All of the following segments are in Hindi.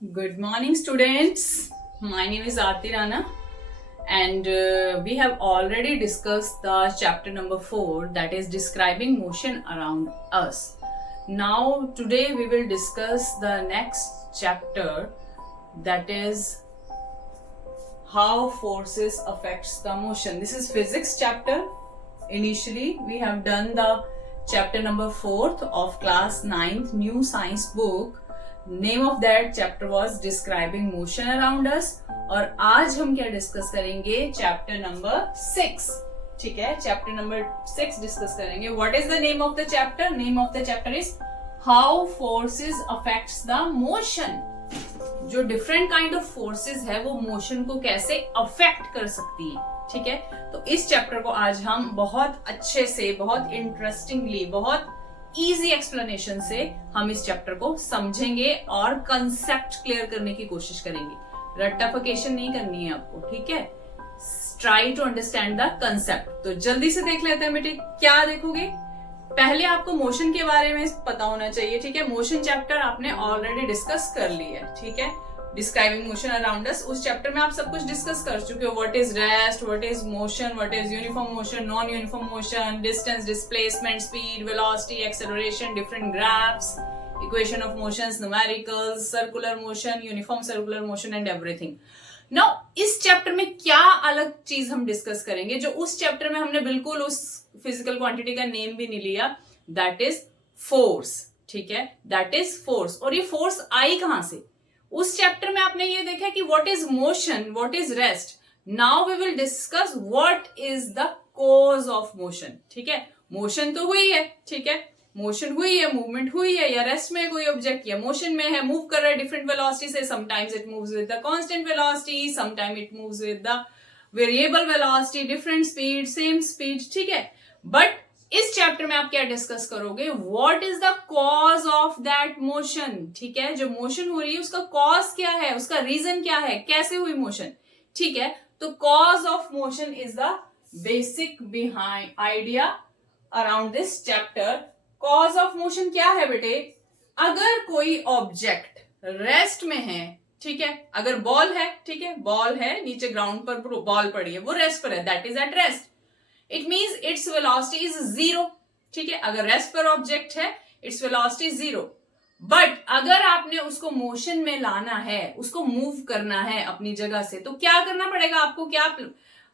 Good morning, students. My name is Aarti Rana, and we have already discussed the chapter number 4, that is describing motion around us. Now, today we will discuss the next chapter, that is how forces affects the motion. This is physics chapter. Initially, we have done the chapter number 4 of class 9th new science book. Name of that chapter was describing motion around us. और आज हम क्या डिस्कस करेंगे? Chapter number 6। ठीक है, चैप्टर नंबर 6 डिस्कस करेंगे। What is the name of the chapter? Name of the chapter is how forces affects the motion. जो डिफरेंट काइंड ऑफ फोर्सेस है वो मोशन को कैसे अफेक्ट कर सकती है। ठीक है, तो इस चैप्टर को आज हम बहुत अच्छे से, बहुत इंटरेस्टिंगली, बहुत इजी एक्सप्लेनेशन से हम इस चैप्टर को समझेंगे और कंसेप्ट क्लियर करने की कोशिश करेंगे। रट्टाफिकेशन नहीं करनी है आपको, ठीक है। Try to understand the concept. तो जल्दी से देख लेते हैं बेटे, क्या देखोगे? पहले आपको मोशन के बारे में पता होना चाहिए, ठीक है। मोशन चैप्टर आपने ऑलरेडी डिस्कस कर ली है, ठीक है। डिस्क्राइबिंग मोशन अराउंड अस, उस चैप्टर में आप सब कुछ डिस्कस कर चुके हो। What is rest, what is motion, what is uniform motion, non uniform motion, distance, displacement, speed, velocity, acceleration, different graphs, equation of motions, numericals, circular motion, uniform circular motion and everything. Now इस चैप्टर में क्या अलग चीज हम डिस्कस करेंगे जो उस चैप्टर में हमने बिल्कुल उस फिजिकल क्वांटिटी का नेम भी नहीं लिया, दैट इज फोर्स। ठीक है, दैट इज फोर्स। और ये फोर्स आई कहां से? उस चैप्टर में आपने ये देखा कि what is motion, what is rest. Now we will discuss what is the cause of motion. ठीक है, मोशन तो हुई है, ठीक है, मोशन हुई है, मूवमेंट हुई है, या रेस्ट में कोई ऑब्जेक्ट या मोशन में है, मूव कर रहा है डिफरेंट वेलोसिटी से। Sometimes it moves with the constant velocity, sometime it moves with the variable velocity, different speed, same speed, ठीक है। बट इस चैप्टर में आप क्या डिस्कस करोगे? What is the cause of that motion. ठीक है, जो मोशन हो रही है उसका कॉज क्या है, उसका रीजन क्या है, कैसे हुई मोशन। ठीक है, तो cause of motion is the basic behind idea around this chapter. Cause of motion क्या है बेटे? अगर कोई ऑब्जेक्ट रेस्ट में है, ठीक है, अगर बॉल है, ठीक है, बॉल है नीचे ग्राउंड पर, बॉल पड़ी है, वो रेस्ट पर है, that is at rest. It means its velocity is zero. ठीक है, अगर रेस्ट पर ऑब्जेक्ट है इट्स वेलोसिटी जीरो। बट अगर आपने उसको मोशन में लाना है, उसको मूव करना है अपनी जगह से, तो क्या करना पड़ेगा आपको? क्या,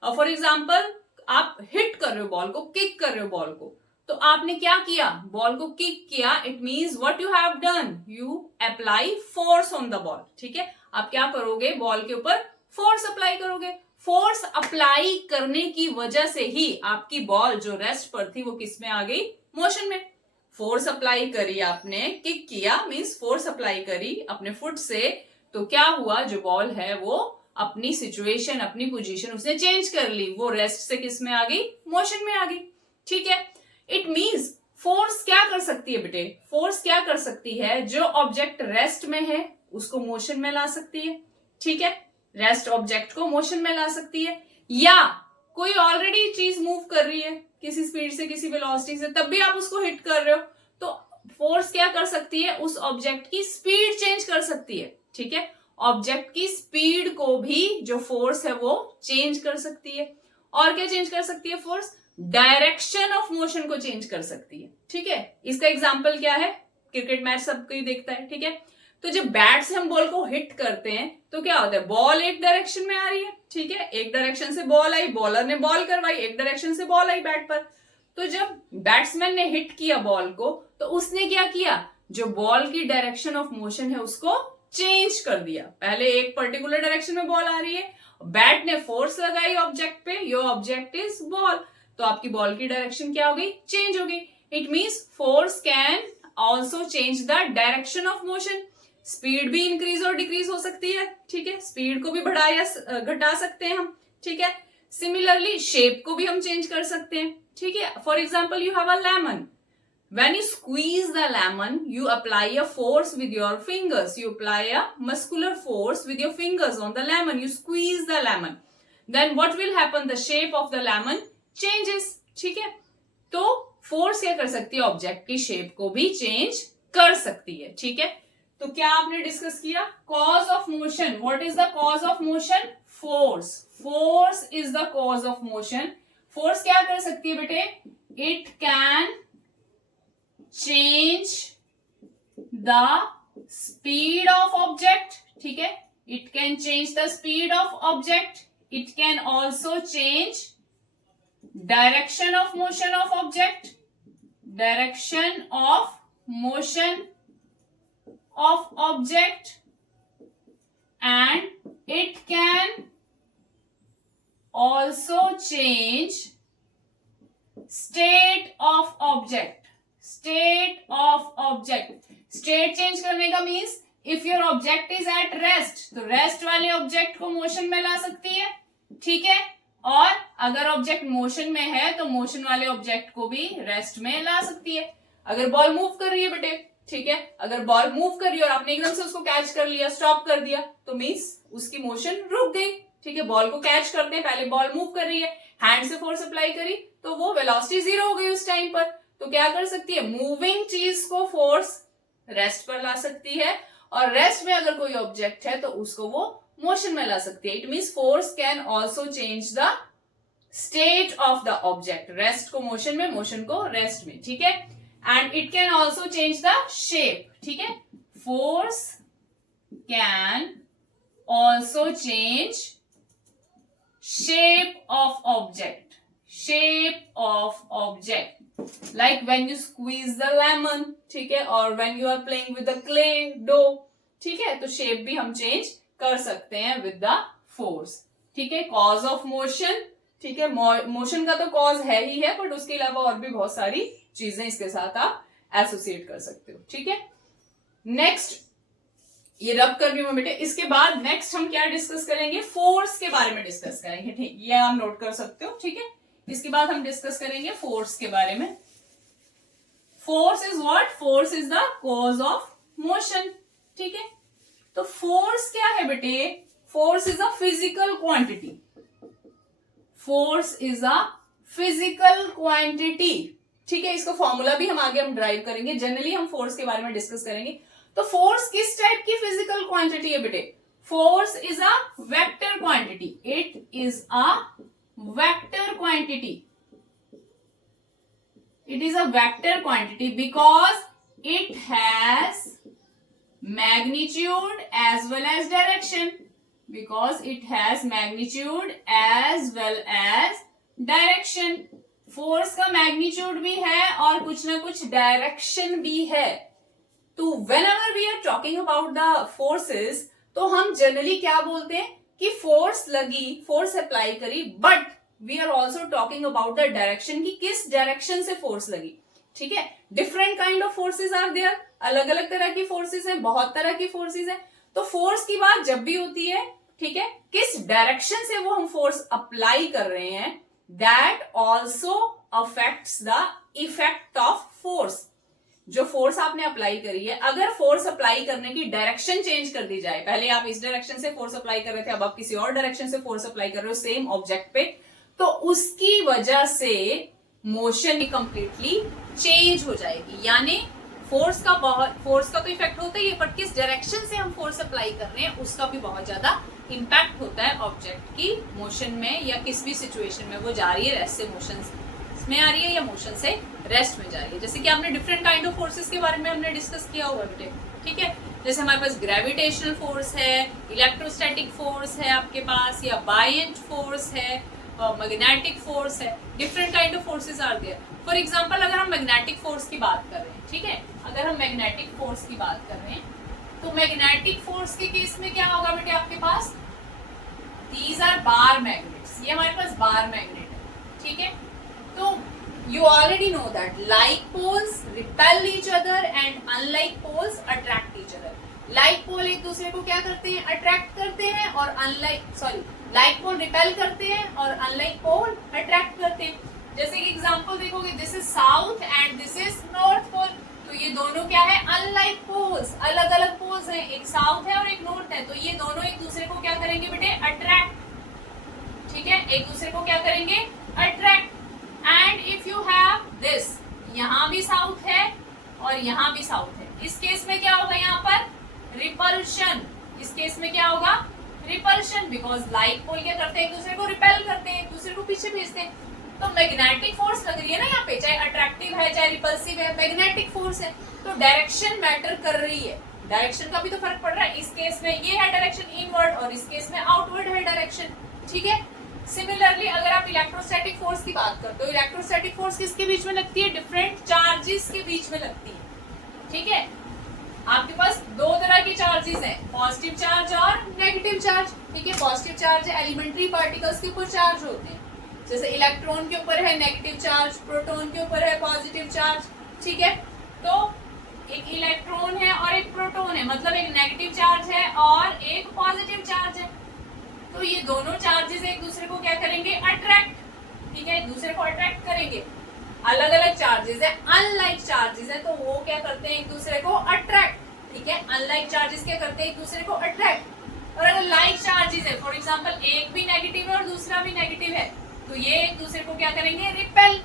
फॉर एग्जाम्पल आप हिट कर रहे हो बॉल को, किक कर रहे हो बॉल को, तो आपने क्या किया? बॉल को किक किया। It means what you have done, you apply force on the ball. ठीक है, आप क्या करोगे? बॉल के ऊपर फोर्स अप्लाई करोगे। फोर्स अप्लाई करने की वजह से ही आपकी बॉल जो रेस्ट पर थी वो किस में आ गई? मोशन में। फोर्स अप्लाई करी आपने, किक किया, मींस फोर्स अप्लाई करी अपने फुट से, तो क्या हुआ? जो बॉल है वो अपनी सिचुएशन, अपनी पोजीशन उसने चेंज कर ली, वो रेस्ट से किस में आ गई? मोशन में आ गई। ठीक है, इट मींस फोर्स क्या कर सकती है बेटे? फोर्स क्या कर सकती है? जो ऑब्जेक्ट रेस्ट में है उसको मोशन में ला सकती है। ठीक है, रेस्ट ऑब्जेक्ट को मोशन में ला सकती है, या कोई ऑलरेडी चीज मूव कर रही है किसी स्पीड से, किसी वेलोसिटी से, तब भी आप उसको हिट कर रहे हो, तो फोर्स क्या कर सकती है? उस ऑब्जेक्ट की स्पीड चेंज कर सकती है। ठीक है, ऑब्जेक्ट की स्पीड को भी जो फोर्स है वो चेंज कर सकती है। और क्या चेंज कर सकती है फोर्स? डायरेक्शन ऑफ मोशन को चेंज कर सकती है। ठीक है, इसका एग्जाम्पल क्या है? क्रिकेट मैच सब कोई देखता है, ठीक है। तो जब बैट से हम बॉल को हिट करते हैं तो क्या होता है? बॉल एक डायरेक्शन में आ रही है, ठीक है, एक डायरेक्शन से बॉल आई, बॉलर ने बॉल करवाई, एक डायरेक्शन से बॉल आई बैट पर। तो जब बैट्समैन ने हिट किया बॉल को, तो उसने क्या किया? जो बॉल की डायरेक्शन ऑफ मोशन है उसको चेंज कर दिया। पहले एक पर्टिकुलर डायरेक्शन में बॉल आ रही है, बैट ने फोर्स लगाई ऑब्जेक्ट पे, योर ऑब्जेक्ट इज बॉल, तो आपकी बॉल की डायरेक्शन क्या हो गई? चेंज हो गई। It means force can also change the direction of motion. Speed भी इंक्रीज और डिक्रीज हो सकती है, ठीक है, स्पीड को भी बढ़ा या घटा सकते हैं हम। ठीक है, सिमिलरली शेप को भी हम चेंज कर सकते हैं। ठीक है, for example you have a lemon, when you squeeze the lemon you apply a force with your fingers, you apply a muscular force with your fingers on the lemon, you squeeze the lemon, then what will happen? The shape of the lemon changes। ठीक है, तो फोर्स क्या कर सकती है? ऑब्जेक्ट की शेप को भी चेंज कर सकती है। ठीक है, तो क्या आपने डिस्कस किया? Cause of motion. What is the cause of motion? Force. Force is the cause of motion. Force क्या कर सकती है बेटे? It can change the speed of object. ठीक है, it can change the speed of object. It can also change direction of motion of object. Direction of motion of object, and it can also change state of object. State of object. State change करने का means if your object is at rest, तो rest वाले object को motion में ला सकती है. ठीक है, और अगर ऑब्जेक्ट मोशन में है तो मोशन वाले ऑब्जेक्ट को भी रेस्ट में ला सकती है. अगर बॉल मूव कर रही है बेटे, ठीक है, अगर बॉल मूव कर रही है और आपने एकदम से उसको कैच कर लिया, स्टॉप कर दिया, तो मीन्स उसकी मोशन रुक गई. ठीक है, बॉल को कैच करते हैं, पहले बॉल मूव कर रही है, हैंड से फोर्स अप्लाई करी तो वो वेलोसिटी 0 हो गई उस टाइम पर. तो क्या कर सकती है? मूविंग चीज को फोर्स रेस्ट पर ला सकती है, और रेस्ट में अगर कोई ऑब्जेक्ट है तो उसको वो मोशन में ला सकती है. It means force can also change the state of the object. Rest को मोशन में, मोशन को रेस्ट में. ठीक है, and it can also change the shape. ठीक है, force can also change shape of object. Shape of object, like when you squeeze the lemon. ठीक है, or when you are playing with the clay dough. ठीक है, तो shape भी हम change कर सकते हैं with the force. ठीक है, cause of motion. ठीक है, मोशन का तो कॉज है ही है, बट उसके अलावा और भी बहुत सारी चीजें इसके साथ आप एसोसिएट कर सकते हो. ठीक है, नेक्स्ट ये रब कर रही हूं बेटे. इसके बाद नेक्स्ट हम क्या डिस्कस करेंगे? फोर्स के बारे में डिस्कस करेंगे. ठीक, ये आप नोट कर सकते हो. ठीक है, इसके बाद हम डिस्कस करेंगे फोर्स के बारे में. Force is what? Force is the cause of motion. ठीक है, तो फोर्स क्या है बेटे? Force is a physical quantity. Force is a physical quantity. ठीक है, इसका फॉर्मूला भी हम आगे ड्राइव करेंगे. जनरली हम फोर्स के बारे में डिस्कस करेंगे. तो फोर्स किस टाइप की फिजिकल क्वांटिटी है बेटे? Force is a vector quantity. It is a vector quantity. It is a vector quantity because it has magnitude as well as direction. Because it has magnitude as well as direction. Force का मैग्नीट्यूड भी है और कुछ ना कुछ डायरेक्शन भी है. तो whenever we are talking about the forces, तो हम जनरली क्या बोलते हैं कि फोर्स लगी, फोर्स अप्लाई करी, but we are also talking about the direction की किस डायरेक्शन से फोर्स लगी. ठीक है, different kind of forces are there. अलग अलग तरह की फोर्सेज हैं, बहुत तरह की फोर्सेज हैं. तो फोर्स की बात जब भी होती है, ठीक है, किस डायरेक्शन से वो हम फोर्स अप्लाई कर रहे हैं, that also affects the effect of force. जो फोर्स आपने अप्लाई करी है, अगर फोर्स अप्लाई करने की डायरेक्शन चेंज कर दी जाए, पहले आप इस डायरेक्शन से फोर्स अप्लाई कर रहे थे, अब आप किसी और डायरेक्शन से फोर्स अप्लाई कर रहे हो सेम ऑब्जेक्ट पे, तो उसकी वजह से मोशन कंप्लीटली चेंज हो जाएगी. यानी फोर्स का तो इफेक्ट होता ही है, बट किस डायरेक्शन से हम फोर्स अप्लाई कर रहे हैं उसका भी बहुत ज्यादा इम्पैक्ट होता है ऑब्जेक्ट की मोशन में, या किस भी सिचुएशन में वो जा रही है, रेस्ट से मोशन में आ रही है या मोशन से रेस्ट में जा रही है. जैसे कि आपने डिफरेंट काइंड ऑफ फोर्सेस के बारे में हमने डिस्कस किया हुआ बेटे. ठीक है, जैसे हमारे पास ग्रेविटेशनल फोर्स है, इलेक्ट्रोस्टैटिक फोर्स है आपके पास, या बायंट फोर्स है, मैग्नेटिक फोर्स है. Different kind of forces are there. For example अगर हम मैग्नेटिक फोर्स की बात कर रहे हैं, ठीक है, अगर हम मैग्नेटिक फोर्स की बात कर रहे हैं, तो मैग्नेटिक फोर्स के केस में क्या होगा बेटे आपके पास? These are bar magnets. ये हमारे पास बार मैग्नेट है. ठीक है, तो you already know that like poles repel each other and unlike poles attract each other. Like pole एक दूसरे को क्या करते हैं? अट्रैक्ट करते हैं, और लाइक पोल रिपेल करते हैं और अनलाइक पोल अट्रैक्ट करते हैं. जैसे कि एग्जांपल देखोगे, this is south and this is north pole. तो ये दोनों क्या है? अनलाइक पोल्स, अलग अलग पोल्स हैं, एक साउथ है और एक नॉर्थ है. तो ये दोनों एक दूसरे को क्या करेंगे बेटे? अट्रैक्ट. ठीक है, एक दूसरे को क्या करेंगे? Attract. And if you have this, यहाँ भी साउथ है और यहाँ भी साउथ है, इस केस में क्या होगा? यहाँ पर रिपल्शन, इस केस में क्या होगा, रिपल्शन, बिकॉज लाइक पोल क्या करते हैं, एक दूसरे को रिपेल करते हैं, एक दूसरे को पीछे भेजते हैं। तो मैग्नेटिक फोर्स लग रही है ना यहाँ पे, चाहे अट्रैक्टिव है चाहे रिपल्सिव है, मैग्नेटिक फोर्स है, तो डायरेक्शन मैटर कर रही है, डायरेक्शन का भी तो फर्क पड़ रहा है। इस केस में ये है डायरेक्शन इनवर्ड और इस केस में आउटवर्ड है डायरेक्शन, ठीक है। सिमिलरली अगर आप इलेक्ट्रोस्टैटिक फोर्स की बात करते हो, इलेक्ट्रोस्टैटिक फोर्स किसके बीच में लगती है, डिफरेंट चार्जेस के बीच में लगती है, ठीक है। आपके पास दो तरह के चार्जेस हैं, पॉजिटिव चार्ज और नेगेटिव चार्ज, ठीक है। पॉजिटिव चार्ज एलिमेंट्री पार्टिकल्स के ऊपर चार्ज होते हैं, जैसे इलेक्ट्रॉन के ऊपर है नेगेटिव चार्ज, प्रोटॉन के ऊपर है पॉजिटिव चार्ज, ठीक है। तो एक इलेक्ट्रॉन है और एक प्रोटॉन है, मतलब एक नेगेटिव चार्ज है और एक पॉजिटिव चार्ज है। तो ये दोनों चार्जेस एक दूसरे को क्या करेंगे, अट्रैक्ट, ठीक है, एक दूसरे को अट्रैक्ट करेंगे। अलग अलग चार्जेस है, अनलाइक चार्जेस है, तो वो क्या करते हैं, एक दूसरे को अट्रैक्ट, ठीक है। अनलाइक चार्जेस क्या करते हैं, एक दूसरे को अट्रैक्ट। और अगर लाइक चार्जेस है, फॉर एग्जांपल एक भी नेगेटिव है और दूसरा भी नेगेटिव है, तो ये एक दूसरे को क्या करेंगे, रिपेल।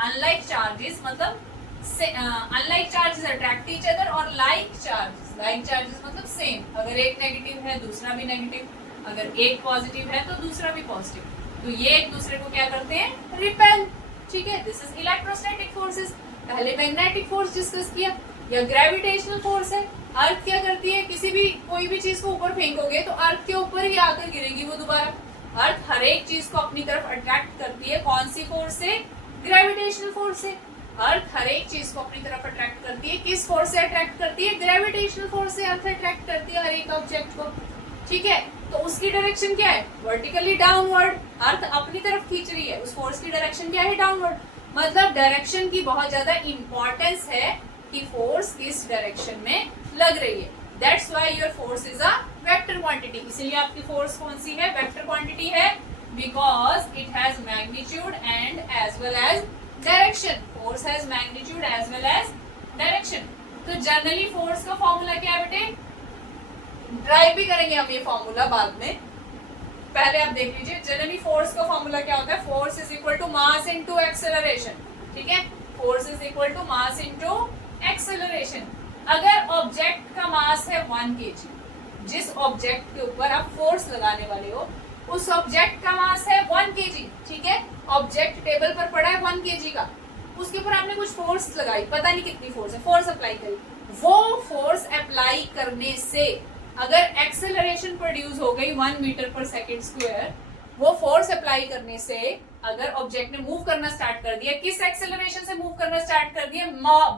अनलाइक चार्जेस मतलब unlike charges attract each other और लाइक चार्जेस मतलब सेम। अगर एक नेगेटिव है दूसरा भी नेगेटिव, अगर एक पॉजिटिव है तो दूसरा भी पॉजिटिव, तो ये एक दूसरे को क्या करते हैं, रिपेल, ठीक है। This is electrostatic forces. पहले मैग्नेटिक फोर्स डिस्कस किया, या ग्रेविटेशनल फोर्स है। अर्थ क्या करती है, किसी भी कोई भी चीज को ऊपर फेंकोगे तो अर्थ के ऊपर ही आकर गिरेगी वो दोबारा। अर्थ हर एक चीज को अपनी तरफ अट्रैक्ट करती है, कौन सी फोर्स से, ग्रेविटेशनल फोर्स से। अर्थ हर एक चीज को अपनी तरफ अट्रैक्ट करती है, किस फोर्स से अट्रैक्ट करती है, ग्रेविटेशनल फोर्स से अर्थ अट्रैक्ट करती है हर एक ऑब्जेक्ट को, ठीक है। तो उसकी डायरेक्शन क्या है, वर्टिकली डाउनवर्ड। अर्थ अपनी तरफ खींच रही है, उस फोर्स की डायरेक्शन क्या है, डाउनवर्ड। मतलब डायरेक्शन की बहुत ज्यादा इंपॉर्टेंस है कि फोर्स किस डायरेक्शन में लग रही है। That's why your force is a vector quantity. इसलिए आपकी फोर्स कौन सी है, वेक्टर क्वांटिटी है, because it has magnitude and as well as direction. Force has magnitude as well as direction. तो जनरली फोर्स का फॉर्मूला क्या है बेटे, ड्राइव भी करेंगे हम ये फॉर्मूला बाद में, पहले आप देख लीजिए। जनरली फोर्स का फॉर्मूला क्या होता है, force is equal to mass into acceleration, ठीक है। Force is equal to mass into acceleration. अगर ऑब्जेक्ट का मास है 1 kg, जिस ऑब्जेक्ट के ऊपर आप फोर्स लगाने वाले हो उस ऑब्जेक्ट का मास है 1 kg, ठीक है। ऑब्जेक्ट टेबल पर पड़ा है 1 kg का, उसके ऊपर आपने कुछ फोर्स लगाई, पता नहीं कितनी फोर्स है, फोर्स अप्लाई करी। वो फोर्स अप्लाई करने से अगर एक्सेलरेशन प्रोड्यूस हो गई 1 मीटर पर सेकेंड स्क्वायर, वो फोर्स अप्लाई करने से अगर ऑब्जेक्ट ने मूव करना स्टार्ट कर दिया, किस एक्सेलरेशन से मूव करना स्टार्ट कर दिया,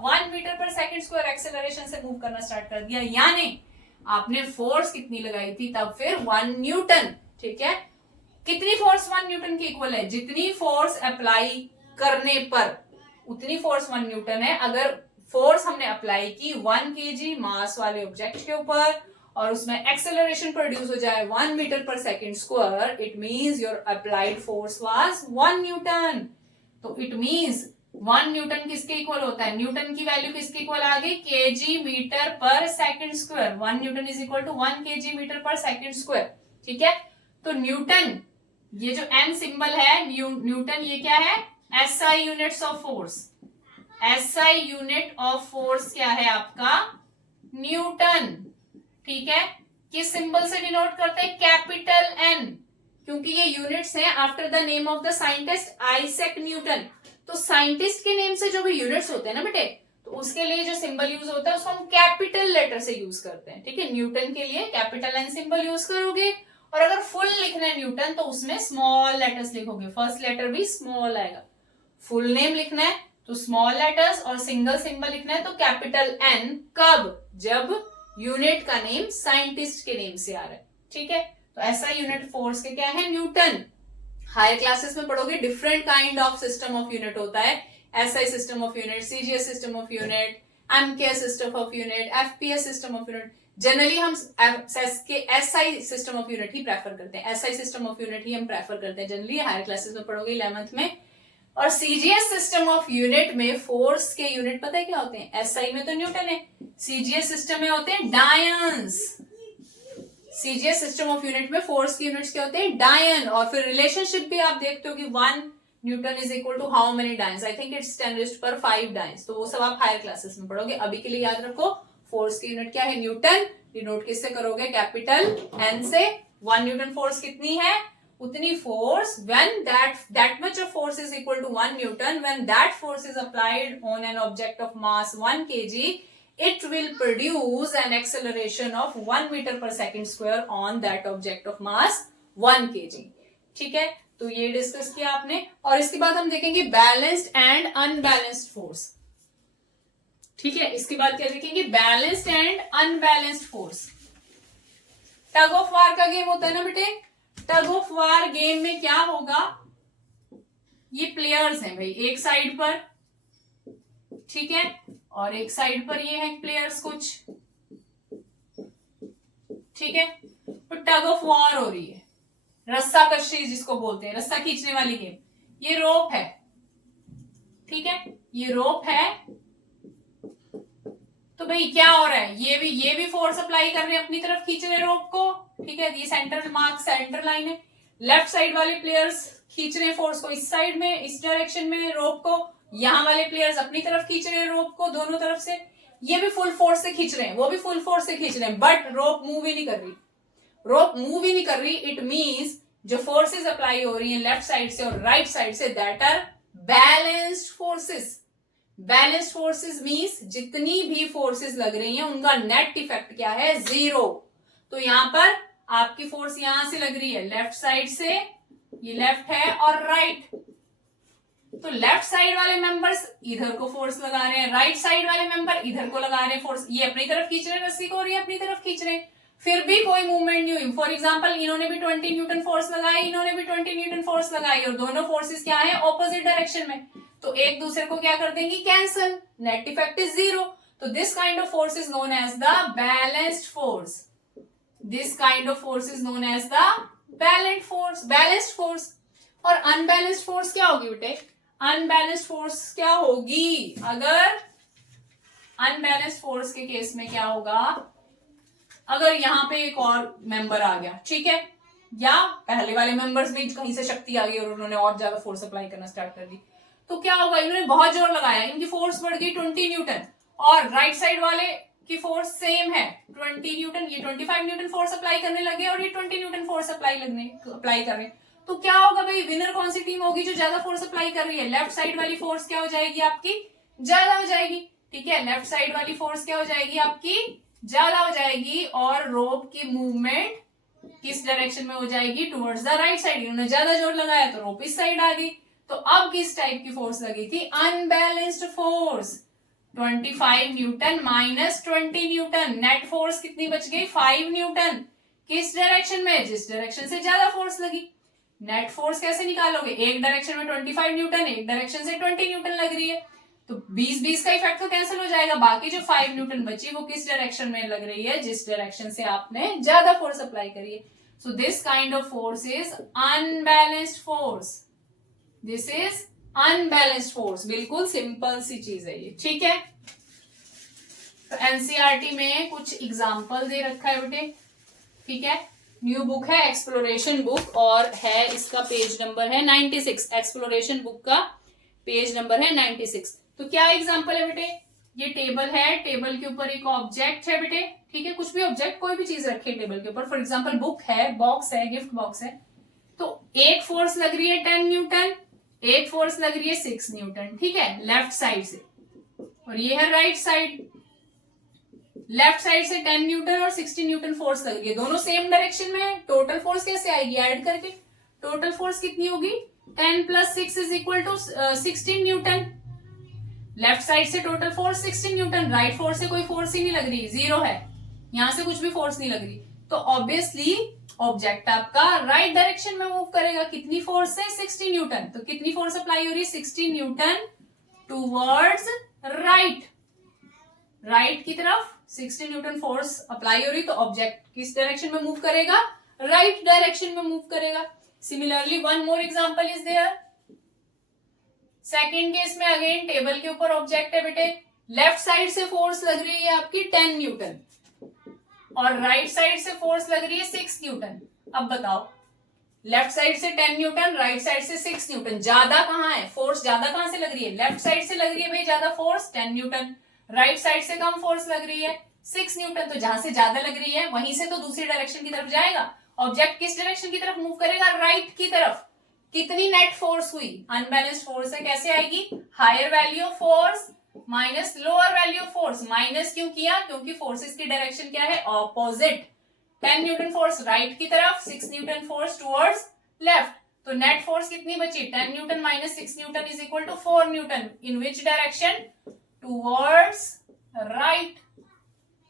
1 metre per second square acceleration से मूव करना स्टार्ट कर दिया, यानी आपने फोर्स कितनी लगाई थी, तब फिर 1 न्यूटन, ठीक है। कितनी फोर्स 1 न्यूटन की इक्वल है, जितनी फोर्स अप्लाई करने पर उतनी फोर्स 1 न्यूटन है। अगर फोर्स हमने अप्लाई की 1 kg मास वाले ऑब्जेक्ट के ऊपर और उसमें एक्सेलरेशन प्रोड्यूस हो जाए 1 metre per second square, it means your applied force was 1 newton. तो इट मींस 1 न्यूटन किसके इक्वल होता है, न्यूटन की वैल्यू किसके इक्वल आ गई, KG metre per second square. 1 newton is equal to 1 kg metre per second square, ठीक है। तो न्यूटन, ये जो एन सिंबल है न्यूटन, ये क्या है, SI units of force. SI unit of force क्या है आपका, न्यूटन, ठीक है। किस सिंबल से डिनोट करते हैं, कैपिटल एन, क्योंकि ये यूनिट्स हैं after the name of the scientist Isaac Newton. तो साइंटिस्ट के नेम से जो भी यूनिट्स होते हैं ना बेटे, तो उसके लिए जो सिंबल यूज होता है उसको हम कैपिटल लेटर से यूज करते हैं, ठीक है। न्यूटन के लिए कैपिटल एन सिंबल यूज करोगे, और अगर फुल लिखना है न्यूटन तो उसमें स्मॉल लेटर्स लिखोगे, फर्स्ट लेटर भी स्मॉल आएगा। फुल नेम लिखना है तो स्मॉल लेटर्स, और सिंगल सिंबल लिखना है तो कैपिटल एन। कब, जब यूनिट का नेम साइंटिस्ट के नेम से आ रहा है, ठीक है। तो ऐसा यूनिट फोर्स के क्या है, न्यूटन। हायर क्लासेस में पढ़ोगे different kind of system of unit होता है, SI system of unit, CGS system of unit, MKS system of unit, FPS system of unit. Generally हम एसआई सिस्टम ऑफ यूनिट ही प्रेफर करते हैं, एसआई सिस्टम ऑफ यूनिट ही हम प्रेफर करते हैं जनरली। हायर क्लासेस में पढ़ोगे 11th में। और सीजीएस सिस्टम ऑफ यूनिट में फोर्स के यूनिट पता है क्या होते हैं, एसआई में तो न्यूटन है, सीजीएस सिस्टम में होते हैं डायन्स। सीजीएस सिस्टम ऑफ यूनिट में फोर्स के यूनिट्स क्या होते हैं, डायन। और फिर रिलेशनशिप भी आप देखते हो कि 1 newton is equal to how many dynes, I think it's 10⁵ dynes. तो वो सब आप हायर क्लासेस में पढ़ोगे। अभी के लिए याद रखो फोर्स की यूनिट क्या है, न्यूटन। डिनोट किससे करोगे? कैपिटल एन से। 1 न्यूटन फोर्स कितनी है? उतनी force when that much of force is equal to 1 Newton, when that force is applied on an object of mass 1 kg, it will produce an acceleration of 1 meter per second square on that object of mass 1 kg. ठीक है, तो ये डिस्कस किया आपने। और इसके बाद हम देखेंगे बैलेंस्ड एंड अनबैलेंस्ड फोर्स। ठीक है, इसके बाद क्या देखेंगे? Balanced and unbalanced force. Tug of war का गेम होता है ना बेटे। टग ऑफ वार गेम में क्या होगा? ये प्लेयर्स हैं भाई एक साइड पर, ठीक है, और एक साइड पर ये हैं प्लेयर्स कुछ, ठीक है। तो टग ऑफ वार हो रही है, रस्सा कशी जिसको बोलते हैं, रस्सा खींचने वाली गेम। ये रोप है, ठीक है, ये रोप है। तो भाई क्या हो रहा है? ये भी फोर्स अप्लाई कर रहे हैं, अपनी तरफ खींच रहे रोप को, ठीक है। ये सेंटर मार्क, सेंटर लाइन है। लेफ्ट साइड वाले प्लेयर्स खींच रहे फोर्स को इस साइड में, इस डायरेक्शन में रोप को। यहाँ वाले प्लेयर्स अपनी तरफ खींच रहे हैं रोप को दोनों तरफ से। ये भी फुल फोर्स से खींच रहे हैं, वो भी फुल फोर्स से खींच रहे हैं, बट रोप मूव ही नहीं कर रही। रोप मूव ही नहीं कर रही। इट मीन्स जो फोर्सेस अप्लाई हो रही है लेफ्ट साइड से और राइट साइड से, that are balanced forces. Balanced forces means जितनी भी फोर्सेस लग रही हैं उनका नेट इफेक्ट क्या है? 0। तो यहां पर आपकी फोर्स यहां से लग रही है लेफ्ट साइड से, ये लेफ्ट है और राइट। तो लेफ्ट साइड वाले मेंबर्स इधर को फोर्स लगा रहे हैं, राइट साइड वाले मेंबर इधर को लगा रहे हैं फोर्स। ये अपनी तरफ खींच रहे हैं रस्सी को और ये अपनी तरफ खींच रहे हैं, फिर भी कोई मूवमेंट नहीं हुई। फॉर एग्जाम्पल इन्होंने भी 20 न्यूटन फोर्स लगाई, इन्होंने भी 20 न्यूटन फोर्स लगाई, और दोनों फोर्सेस क्या है? ऑपोजिट डायरेक्शन में। तो एक दूसरे को क्या कर देंगी? कैंसल। Net effect is 0। तो this kind of force is known as the balanced force. This kind of force is known as the balanced force. और अनबैलेंस्ड फोर्स क्या होगी बेटे? अनबैलेंस्ड फोर्स क्या होगी? अगर अनबैलेंस्ड फोर्स के केस में क्या होगा? अगर यहाँ पे एक और मेंबर आ गया, ठीक है, या पहले वाले मेंबर्स भी कहीं से शक्ति आ गई और उन्होंने और ज्यादा फोर्स अप्लाई करना स्टार्ट कर दी, तो क्या होगा? इन्होंने बहुत जोर लगाया, इनकी फोर्स बढ़ गई 20 न्यूटन, और राइट साइड वाले की फोर्स सेम है 20 न्यूटन। ये 25 न्यूटन फोर्स अप्लाई करने लगे और ये 20 न्यूटन फोर्स अप्लाई कर रहे हैं। तो क्या होगा भाई? विनर कौन सी टीम होगी? जो ज्यादा फोर्स अप्लाई कर रही है। लेफ्ट साइड वाली फोर्स क्या हो जाएगी? आपकी ज्यादा हो जाएगी, ठीक है। लेफ्ट साइड वाली फोर्स क्या हो जाएगी? आपकी ज्यादा हो जाएगी, और रोप की मूवमेंट किस डायरेक्शन में हो जाएगी? Towards the right side. इन्होंने ज्यादा जोर लगाया तो रोप इस साइड आ गई। तो अब किस टाइप की फोर्स लगी थी? Unbalanced force. 25 Newton minus 20 Newton, net force कितनी बच गई? 5 न्यूटन। किस डायरेक्शन में? जिस डायरेक्शन से ज्यादा फोर्स लगी। नेट फोर्स कैसे निकालोगे? एक डायरेक्शन में 25 न्यूटन, एक डायरेक्शन से 20 न्यूटन लग रही है, तो 20-20 का इफेक्ट तो कैंसिल हो जाएगा। बाकी जो 5 न्यूटन बची वो किस डायरेक्शन में लग रही है? जिस डायरेक्शन से आपने ज्यादा फोर्स अप्लाई करी है। So this kind of force is unbalanced force. This is unbalanced force. बिल्कुल सिंपल सी चीज है ये, ठीक है। तो एनसीईआरटी में कुछ एग्जाम्पल दे रखा है बेटे, ठीक है। न्यू बुक है, एक्सप्लोरेशन बुक, और है इसका पेज नंबर है 96। एक्सप्लोरेशन बुक का पेज नंबर है 96। तो क्या एग्जाम्पल है बेटे? ये टेबल है, टेबल के ऊपर एक ऑब्जेक्ट है बेटे, ठीक है। कुछ भी ऑब्जेक्ट, कोई भी चीज रखे टेबल के ऊपर। फॉर एग्जाम्पल बुक है, बॉक्स है, गिफ्ट बॉक्स है। तो एक फोर्स लग रही है 10 न्यूटन, एक फोर्स लग रही है 6 न्यूटन, ठीक है, लेफ्ट साइड से, और ये है राइट साइड। लेफ्ट साइड से 10 न्यूटन और 60 न्यूटन फोर्स लग रही है, दोनों सेम डायरेक्शन में है। टोटल फोर्स कैसे आएगी? ऐड करके टोटल फोर्स कितनी होगी? 10 + 6 is equal to 16 newton. Left side से total force 16 newton, right force से कोई फोर्स ही नहीं लग रही, 0 है, यहां से कुछ भी फोर्स नहीं लग रही। तो ऑब्वियसली ऑब्जेक्ट आपका राइट डायरेक्शन में मूव करेगा। कितनी फोर्स है? 60 न्यूटन। तो कितनी फोर्स अप्लाई हो रही है? 60 न्यूटन टूवर्ड्स राइट। राइट की तरफ 60 न्यूटन फोर्स अप्लाई हो रही, तो ऑब्जेक्ट किस डायरेक्शन में मूव करेगा? राइट डायरेक्शन में मूव करेगा। Similarly one more example is there. Second case में अगेन टेबल के ऊपर ऑब्जेक्ट है बेटे, लेफ्ट साइड से फोर्स लग रही है आपकी 10 न्यूटन और राइट साइड से फोर्स लग रही है 6 न्यूटन। अब बताओ, लेफ्ट साइड से 10 न्यूटन, राइट साइड से 6 न्यूटन, ज्यादा कहां है? फोर्स ज्यादा कहां से लग रही है? लेफ्ट साइड से लग रही है भाई ज्यादा फोर्स 10 न्यूटन, राइट साइड से कम फोर्स लग रही है 6 न्यूटन, तो जहां से ज्यादा लग रही है वहीं से तो दूसरी डायरेक्शन की तरफ जाएगा। ऑब्जेक्ट किस डायरेक्शन की तरफ मूव करेगा? राइट की तरफ। कितनी नेट फोर्स हुई? अनबैलेंस्ड फोर्स है, कैसे आएगी? Higher value of force minus lower value of force. Minus क्यों किया? क्योंकि फोर्सेस की डायरेक्शन क्या है? ऑपोजिट। 10 न्यूटन फोर्स राइट की तरफ, 6 न्यूटन फोर्स टुवर्ड्स लेफ्ट, तो नेट फोर्स कितनी बची? 10 newton minus 6 newton is equal to 4 newton. In which direction? Towards right.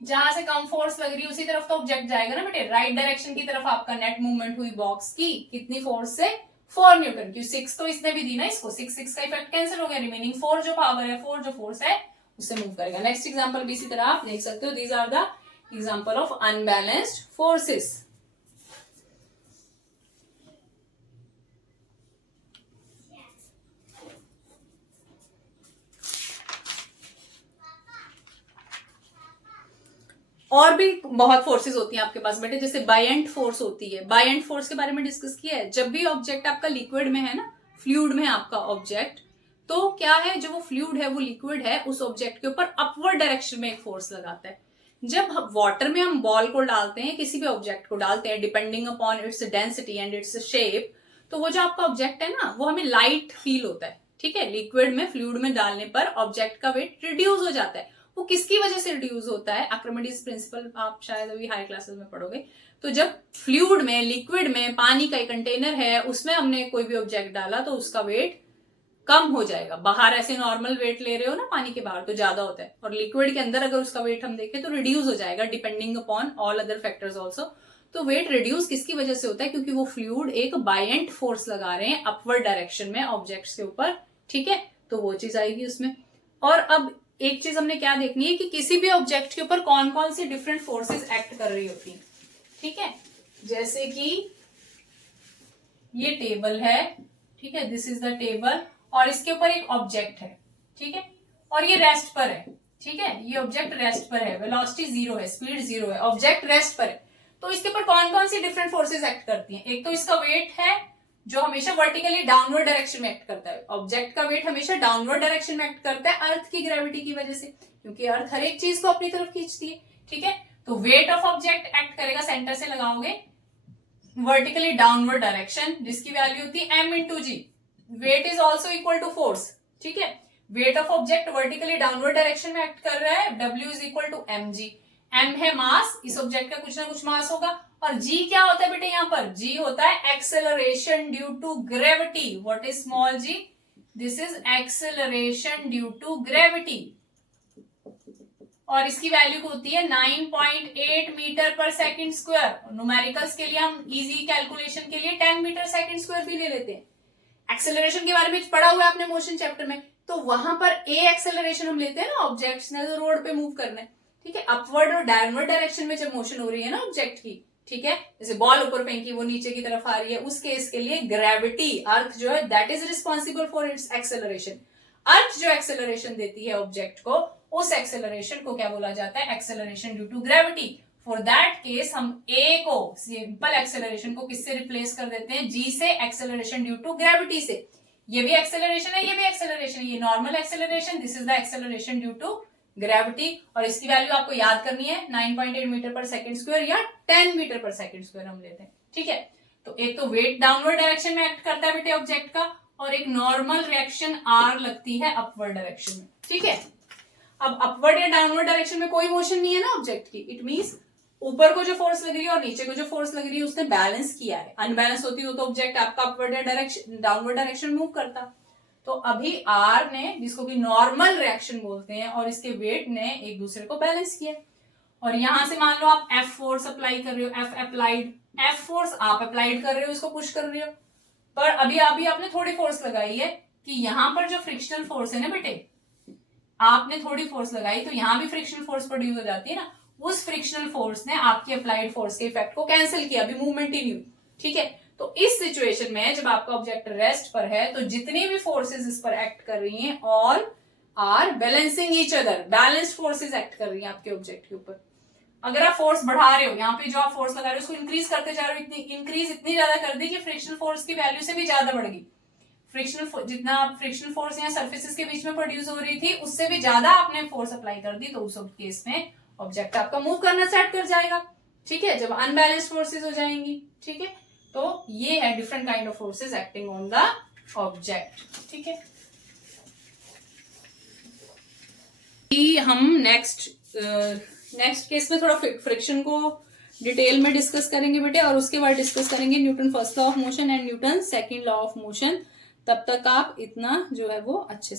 जहां से कम फोर्स लग रही है उसी तरफ तो ऑब्जेक्ट जाएगा ना बेटे, राइट डायरेक्शन की तरफ आपका नेट मूवमेंट हुई बॉक्स की, कितनी फोर्स से? 4 न्यूटन। क्यों? 6 तो इसने भी दी ना इसको, 6 का इफेक्ट कैंसिल हो गया, रिमेनिंग 4 जो पावर है, 4 जो फोर्स है उससे मूव करेगा। नेक्स्ट एग्जांपल भी इसी तरह आप देख सकते हो, these are the example of unbalanced forces. और भी बहुत फोर्सेस होती हैं आपके पास बेटे, जैसे बायएंट फोर्स होती है। बायएंट फोर्स के बारे में डिस्कस किया है। जब भी ऑब्जेक्ट आपका लिक्विड में है ना, फ्लूइड में आपका ऑब्जेक्ट, तो क्या है, जो वो फ्लूइड है, वो लिक्विड है, उस ऑब्जेक्ट के ऊपर अपवर्ड डायरेक्शन में एक फोर्स लगाता है। जब वाटर में हम बॉल को डालते हैं, किसी भी ऑब्जेक्ट को डालते हैं, depending upon its density and its shape, तो वो जो आपका ऑब्जेक्ट है ना, वो हमें लाइट फील होता है। ठीक है, लिक्विड में, फ्लूइड में डालने पर ऑब्जेक्ट का वेट रिड्यूस हो जाता है। वो किसकी वजह से रिड्यूस होता है? आर्किमिडीज प्रिंसिपल आप शायद अभी हाई क्लासेस में पढ़ोगे। तो जब फ्लूइड में, लिक्विड में, पानी का एक कंटेनर है, उसमें हमने कोई भी ऑब्जेक्ट डाला तो उसका वेट कम हो जाएगा। बाहर ऐसे नॉर्मल वेट ले रहे हो ना पानी के बाहर तो ज्यादा होता है, और लिक्विड के अंदर अगर उसका वेट हम देखें तो रिड्यूस हो जाएगा, depending upon all other factors also. तो वेट रिड्यूस किसकी वजह से होता है? क्योंकि वो फ्लूइड एक बायएंट फोर्स लगा रहे हैं अपवर्ड डायरेक्शन में ऑब्जेक्ट्स के ऊपर। ठीक है, तो वो चीज आएगी उसमें। और अब एक चीज हमने क्या देखनी है कि किसी भी ऑब्जेक्ट के ऊपर कौन कौन सी डिफरेंट फोर्सेस एक्ट कर रही होती हैं। ठीक है, जैसे कि ये टेबल है, ठीक है, दिस इज द टेबल, और इसके ऊपर एक ऑब्जेक्ट है, ठीक है, और ये रेस्ट पर है। ठीक है, ये ऑब्जेक्ट रेस्ट पर है, वेलोसिटी 0 है, स्पीड 0 है, ऑब्जेक्ट रेस्ट पर है। तो इसके ऊपर कौन कौन सी डिफरेंट फोर्सेस एक्ट करती हैं? एक तो इसका वेट है जो हमेशा वर्टिकली डाउनवर्ड डायरेक्शन में एक्ट करता है। ऑब्जेक्ट का वेट हमेशा डाउनवर्ड डायरेक्शन में एक्ट करता है अर्थ की ग्रेविटी की वजह से, क्योंकि अर्थ हर एक चीज को अपनी तरफ खींचती है। ठीक है, तो वेट ऑफ ऑब्जेक्ट एक्ट करेगा, सेंटर से लगाओगे, वर्टिकली डाउनवर्ड डायरेक्शन, जिसकी वैल्यू होती है m into G. Weight is also equal to force. ठीक है, weight of object vertically downward direction में एक्ट कर रहा है, W is equal to M G. m है मास, इस ऑब्जेक्ट का कुछ ना कुछ मास होगा, और g क्या होता है बेटे? यहाँ पर g होता है acceleration due to gravity. What is small g? This is acceleration due to gravity, और इसकी वैल्यू होती है 9.8 मीटर पर सेकंड स्क्वायर। न्यूमेरिकल्स के लिए हम इजी कैलकुलेशन के लिए 10 मीटर सेकंड स्क्वायर भी ले लेते हैं। एक्सेलरेशन के बारे में पढ़ा हुआ है आपने मोशन चैप्टर में, तो वहां पर a एक्सेलरेशन हम लेते हैं ना, ऑब्जेक्ट्स ने तो रोड पे मूव करना है। ठीक है, अपवर्ड और डाउनवर्ड डायरेक्शन में जब मोशन हो रही है ना ऑब्जेक्ट की, ठीक है, जैसे बॉल ऊपर फेंकी वो नीचे की तरफ आ रही है, उस केस के लिए ग्रेविटी, अर्थ जो है, that is responsible for its acceleration. Earth जो एक्सेलरेशन देती है ऑब्जेक्ट को, उस एक्सेलरेशन को क्या बोला जाता है? Acceleration due to gravity. For that case हम a को, सिंपल एक्सेलरेशन को किससे रिप्लेस कर देते हैं? g से, एक्सेलरेशन ड्यू टू ग्रेविटी से। ये भी एक्सेलरेशन है, ये भी एक्सेलरेशन है, ये normal acceleration, this is the acceleration due to gravity, और इसकी वैल्यू आपको याद करनी है 9.8 मीटर पर सेकंड स्क्वायर या 10 मीटर पर सेकंड स्क्वायर हम लेते हैं। ठीक है, तो एक तो वेट डाउनवर्ड डायरेक्शन में एक्ट करता है बेटे ऑब्जेक्ट का, और एक नॉर्मल रिएक्शन आर लगती है अपवर्ड डायरेक्शन में। ठीक है, अब अपवर्ड या डाउनवर्ड डायरेक्शन में कोई मोशन नहीं है ना ऑब्जेक्ट की, इट मींस ऊपर को जो फोर्स लग रही है और नीचे को जो फोर्स लग रही है उसने बैलेंस किया है। अनबैलेंस होती हो तो ऑब्जेक्ट आपका अपवर्ड या डायरेक्शन, डाउनवर्ड डायरेक्शन मूव करता। तो अभी आर ने, जिसको कि नॉर्मल रिएक्शन बोलते हैं, और इसके वेट ने एक दूसरे को बैलेंस किया, और यहां से मान लो आप एफ फोर्स अप्लाई कर रहे हो, एफ अप्लाइड, एफ फोर्स आप अप्लाइड कर रहे हो, इसको पुश कर रहे हो, पर अभी आपने थोड़ी फोर्स लगाई है कि यहां पर जो फ्रिक्शनल फोर्स है ना बेटे, आपने थोड़ी फोर्स लगाई तो यहां भी फ्रिक्शनल फोर्स प्रोड्यूस हो जाती है ना, उस फ्रिक्शनल फोर्स ने आपकी अप्लाइड फोर्स के इफेक्ट को कैंसिल किया, अभी मूवमेंट ही नहीं हुई। ठीक है, तो इस सिचुएशन में जब आपका ऑब्जेक्ट रेस्ट पर है तो जितनी भी फोर्सेस इस पर एक्ट कर रही हैं, all are balancing each other, balanced forces act कर रही हैं आपके ऑब्जेक्ट के ऊपर। अगर आप फोर्स बढ़ा रहे हो, यहाँ पे जो आप फोर्स लगा रहे हो उसको इंक्रीज करते जा रहे हो, इंक्रीज इतनी ज्यादा कर दी कि फ्रिक्शनल फोर्स की वैल्यू से भी ज्यादा बढ़ गई। फ्रिक्शनल, जितना फ्रिक्शनल फोर्स यहाँ सर्फेसिस के बीच में प्रोड्यूस हो रही थी उससे भी ज्यादा आपने फोर्स अप्लाई कर दी, तो उस केस में ऑब्जेक्ट आपका मूव करना स्टार्ट कर जाएगा, ठीक है, जब अनबैलेंस्ड फोर्सेस हो जाएंगी, ठीक है। तो ये है different kind of forces acting on the object, ठीक है। हम नेक्स्ट केस में थोड़ा फ्रिक्शन को डिटेल में डिस्कस करेंगे बेटे, और उसके बाद डिस्कस करेंगे Newton first law of motion and Newton second law of motion. तब तक आप इतना जो है वो अच्छे से